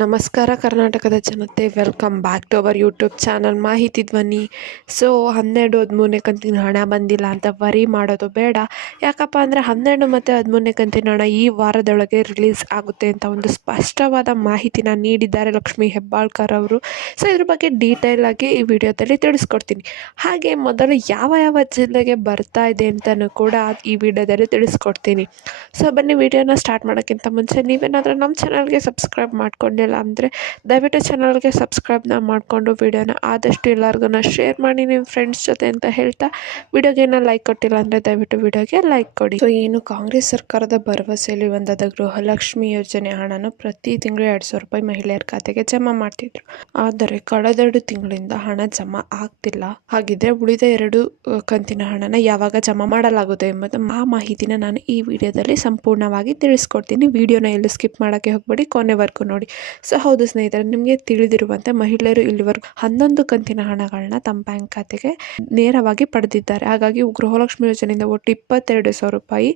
ನಮಸ್ಕಾರ ಕರ್ನಾಟಕದ ಜನತೆ, welcome back to our YouTube channel ಮಾಹಿತಿ ಧ್ವನಿ. ಸೊ 12-13ನೇ ಕಂತಿನ ಹಣ ಬಂದಿಲ್ಲ ಅಂತ ವರಿ ಮಾಡೋದು ಬೇಡ. ಯಾಕಪ್ಪ ಅಂದರೆ 12 ಮತ್ತು 13ನೇ ಕಂತಿನ ಹಣ ಈ ವಾರದೊಳಗೆ ರಿಲೀಸ್ ಆಗುತ್ತೆ ಅಂತ ಒಂದು ಸ್ಪಷ್ಟವಾದ ಮಾಹಿತಿನ ನೀಡಿದ್ದಾರೆ ಲಕ್ಷ್ಮೀ ಹೆಬ್ಬಾಳ್ಕರ್ ಅವರು. ಸೊ ಇದ್ರ ಬಗ್ಗೆ ಡೀಟೇಲ್ ಆಗಿ ಈ ವಿಡಿಯೋದಲ್ಲಿ ತಿಳಿಸ್ಕೊಡ್ತೀನಿ. ಹಾಗೆ ಮೊದಲು ಯಾವ ಜಿಲ್ಲೆಗೆ ಬರ್ತಾ ಇದೆ ಅಂತಲೂ ಕೂಡ ಈ ವಿಡಿಯೋದಲ್ಲಿ ತಿಳಿಸ್ಕೊಡ್ತೀನಿ. ಸೊ ಬನ್ನಿ, ವಿಡಿಯೋನ ಸ್ಟಾರ್ಟ್ ಮಾಡೋಕ್ಕಿಂತ ಮುಂಚೆ ನೀವೇನಾದರೂ ನಮ್ಮ ಚಾನಲ್ಗೆ ಸಬ್ಸ್ಕ್ರೈಬ್ ಮಾಡ್ಕೊಂಡಿಲ್ಲ ಅಂದರೆ ದಯವಿಟ್ಟು ಚಾನಲ್ಗೆ ಸಬ್ಸ್ಕ್ರೈಬ್ನ ಮಾಡಿಕೊಂಡು ವಿಡಿಯೋನ ಆದಷ್ಟು ಎಲ್ಲರಿಗೂ ಶೇರ್ ಮಾಡಿ ನಿಮ್ಮ ಫ್ರೆಂಡ್ಸ್ ಜೊತೆ ಅಂತ ಹೇಳ್ತಾ, ವಿಡಿಯೋಗೇನ ಲೈಕ್ ಕೊಟ್ಟಿಲ್ಲ ಅಂದರೆ ದಯವಿಟ್ಟು ವಿಡಿಯೋಗೆ ಲೈಕ್ ಕೊಡಿ. ಸೊ ಏನು ಕಾಂಗ್ರೆಸ್ ಸರ್ಕಾರದ ಭರವಸೆಯಲ್ಲಿ ಒಂದಾದ ಗೃಹಲಕ್ಷ್ಮಿ ಯೋಜನೆ ಹಣನ ಪ್ರತಿ ತಿಂಗಳು 2,000 ರೂಪಾಯಿ ಮಹಿಳೆಯರ ಖಾತೆಗೆ ಜಮಾ ಮಾಡ್ತಿದ್ರು. ಆದರೆ ಕಳೆದೆರಡು ತಿಂಗಳಿಂದ ಹಣ ಜಮಾ ಆಗ್ತಿಲ್ಲ. ಹಾಗಿದ್ರೆ ಉಳಿದ 2 ಕಂತಿನ ಹಣನ ಯಾವಾಗ ಜಮಾ ಮಾಡಲಾಗುತ್ತೆ ಎಂಬುದು ಆ ಮಾಹಿತಿನ ನಾನು ಈ ವಿಡಿಯೋದಲ್ಲಿ ಸಂಪೂರ್ಣವಾಗಿ ತಿಳಿಸ್ಕೊಡ್ತೀನಿ. ವಿಡಿಯೋನ ಎಲ್ಲೂ ಸ್ಕಿಪ್ ಮಾಡೋಕ್ಕೆ ಹೋಗಬೇಡಿ, ಕೊನೆವರೆಗೂ ನೋಡಿ. ಸೊ ಹೌದು ಸ್ನೇಹಿತರೆ, ನಿಮಗೆ ತಿಳಿದಿರುವಂತೆ ಮಹಿಳೆಯರು ಇಲ್ಲಿವರೆಗೂ 11 ಕಂತಿನ ಹಣಗಳನ್ನ ತಮ್ಮ ಬ್ಯಾಂಕ್ ಖಾತೆಗೆ ನೇರವಾಗಿ ಪಡೆದಿದ್ದಾರೆ. ಹಾಗಾಗಿ ಗೃಹಲಕ್ಷ್ಮಿ ಯೋಜನೆಯಿಂದ ಒಟ್ಟು 22,000 ರೂಪಾಯಿ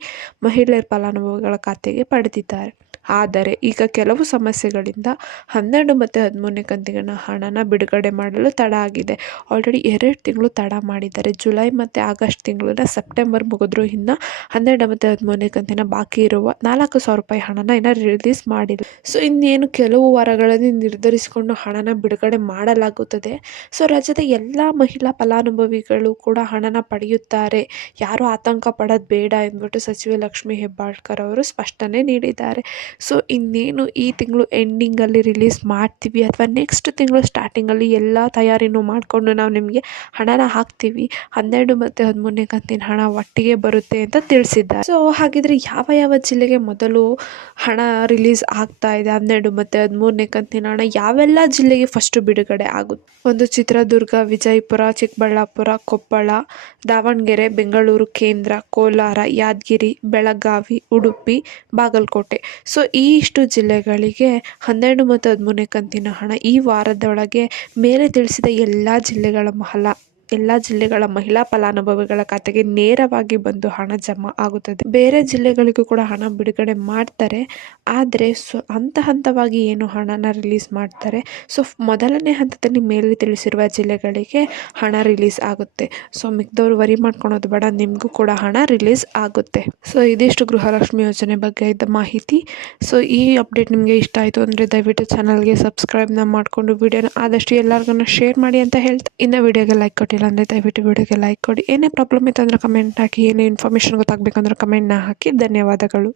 ಮಹಿಳೆಯರ ಫಲಾನುಭವಿಗಳ ಖಾತೆಗೆ ಪಡೆದಿದ್ದಾರೆ. ಆದರೆ ಈಗ ಕೆಲವು ಸಮಸ್ಯೆಗಳಿಂದ 12 ಮತ್ತು 13ನೇ ಕಂತಿನ ಹಣನ ಬಿಡುಗಡೆ ಮಾಡಲು ತಡ ಆಗಿದೆ. ಆಲ್ರೆಡಿ 2 ತಿಂಗಳು ತಡ ಮಾಡಿದ್ದಾರೆ. ಜುಲೈ ಮತ್ತು ಆಗಸ್ಟ್ ತಿಂಗಳನ್ನ ಸೆಪ್ಟೆಂಬರ್ ಮುಗಿದ್ರೂ ಇನ್ನು 12 ಮತ್ತು 13ನೇ ಕಂತಿನ ಬಾಕಿ ಇರುವ 4,000 ರೂಪಾಯಿ ಹಣನ ಇನ್ನು ರಿಲೀಸ್ ಮಾಡಿಲ್ಲ. ಸೊ ಇನ್ನೇನು ಕೆಲವು ವಾರಗಳಲ್ಲಿ ನಿರ್ಧರಿಸಿಕೊಂಡು ಹಣನ ಬಿಡುಗಡೆ ಮಾಡಲಾಗುತ್ತದೆ. ಸೊ ರಾಜ್ಯದ ಎಲ್ಲ ಮಹಿಳಾ ಫಲಾನುಭವಿಗಳು ಕೂಡ ಹಣನ ಪಡೆಯುತ್ತಾರೆ, ಯಾರು ಆತಂಕ ಪಡೋದು ಬೇಡ ಎಂದ್ಬಿಟ್ಟು ಸಚಿವೆ ಲಕ್ಷ್ಮೀ ಹೆಬ್ಬಾಳ್ಕರ್ ಅವರು ಸ್ಪಷ್ಟನೆ ನೀಡಿದ್ದಾರೆ. ಸೊ ಇನ್ನೇನು ಈ ತಿಂಗಳು ಎಂಡಿಂಗಲ್ಲಿ ರಿಲೀಸ್ ಮಾಡ್ತೀವಿ ಅಥವಾ ನೆಕ್ಸ್ಟ್ ತಿಂಗಳು ಸ್ಟಾರ್ಟಿಂಗಲ್ಲಿ ಎಲ್ಲ ತಯಾರಿನೂ ಮಾಡಿಕೊಂಡು ನಾವು ನಿಮಗೆ ಹಣನ ಹಾಕ್ತೀವಿ. 12 ಮತ್ತು 13ನೇ ಕಂತಿನ ಹಣ ಒಟ್ಟಿಗೆ ಬರುತ್ತೆ ಅಂತ ತಿಳಿಸಿದ್ದಾರೆ. ಸೊ ಹಾಗಿದ್ರೆ ಯಾವ ಜಿಲ್ಲೆಗೆ ಮೊದಲು ಹಣ ರಿಲೀಸ್ ಆಗ್ತಾ ಇದೆ, 12 ಮತ್ತು 13ನೇ ಕಂತಿನ ಹಣ ಯಾವೆಲ್ಲ ಜಿಲ್ಲೆಗೆ ಫಸ್ಟು ಬಿಡುಗಡೆ ಆಗುತ್ತೆ? ಒಂದು ಚಿತ್ರದುರ್ಗ, ವಿಜಯಪುರ, ಚಿಕ್ಕಬಳ್ಳಾಪುರ, ಕೊಪ್ಪಳ, ದಾವಣಗೆರೆ, ಬೆಂಗಳೂರು ಕೇಂದ್ರ, ಕೋಲಾರ, ಯಾದಗಿರಿ, ಬೆಳಗಾವಿ, ಉಡುಪಿ, ಬಾಗಲಕೋಟೆ. ಸೊ ಈ ಇಷ್ಟು ಜಿಲ್ಲೆಗಳಿಗೆ 12 ಮತ್ತು 13ನೇ ಕಂತಿನ ಹಣ ಈ ವಾರದೊಳಗೆ ಮೇಲೆ ತಿಳಿಸಿದ ಎಲ್ಲ ಜಿಲ್ಲೆಗಳ ಮಹಿಳಾ ಫಲಾನುಭವಿಗಳ ಖಾತೆಗೆ ನೇರವಾಗಿ ಬಂದು ಹಣ ಜಮಾ ಆಗುತ್ತದೆ. ಬೇರೆ ಜಿಲ್ಲೆಗಳಿಗೂ ಕೂಡ ಹಣ ಬಿಡುಗಡೆ ಮಾಡ್ತಾರೆ. ಆದರೆ ಹಂತವಾಗಿ ಏನು ಹಣನ ರಿಲೀಸ್ ಮಾಡ್ತಾರೆ. ಸೊ ಮೊದಲನೇ ಹಂತದಲ್ಲಿ ಮೇಲೆ ತಿಳಿಸಿರುವ ಜಿಲ್ಲೆಗಳಿಗೆ ಹಣ ರಿಲೀಸ್ ಆಗುತ್ತೆ. ಸೊ ಮಿಕ್ದವ್ರು ವರಿ ಮಾಡ್ಕೊಳೋದು ಬೇಡ, ನಿಮಗೂ ಕೂಡ ಹಣ ರಿಲೀಸ್ ಆಗುತ್ತೆ. ಸೊ ಇದಿಷ್ಟು ಗೃಹಲಕ್ಷ್ಮಿ ಯೋಜನೆ ಬಗ್ಗೆ ಇದ್ದ ಮಾಹಿತಿ. ಸೊ ಈ ಅಪ್ಡೇಟ್ ನಿಮಗೆ ಇಷ್ಟ ಆಯಿತು ಅಂದರೆ ದಯವಿಟ್ಟು ಚಾನಲ್ಗೆ ಸಬ್ಸ್ಕ್ರೈಬ್ನ ಮಾಡಿಕೊಂಡು ವಿಡಿಯೋನ ಆದಷ್ಟು ಎಲ್ಲರಿಗೂ ಶೇರ್ ಮಾಡಿ ಅಂತ ಹೇಳ್ತಾ, ಇನ್ನು ವಿಡಿಯೋಗೆ ಲೈಕ್ ಕೊಟ್ಟಿಲ್ಲ ಅಂದರೆ ದಯವಿಟ್ಟು ವಿಡಿಯೋಗೆ ಲೈಕ್ ಕೊಡಿ. ಏನೇ ಪ್ರಾಬ್ಲಮ್ ಇತ್ತು ಅಂದರೆ ಕಮೆಂಟ್ ಹಾಕಿ, ಏನೇ ಇನ್ಫಾರ್ಮೇಷನ್ ಗೊತ್ತಾಗಬೇಕಂದ್ರೆ ಕಮೆಂಟ್ನ ಹಾಕಿ. ಧನ್ಯವಾದಗಳು.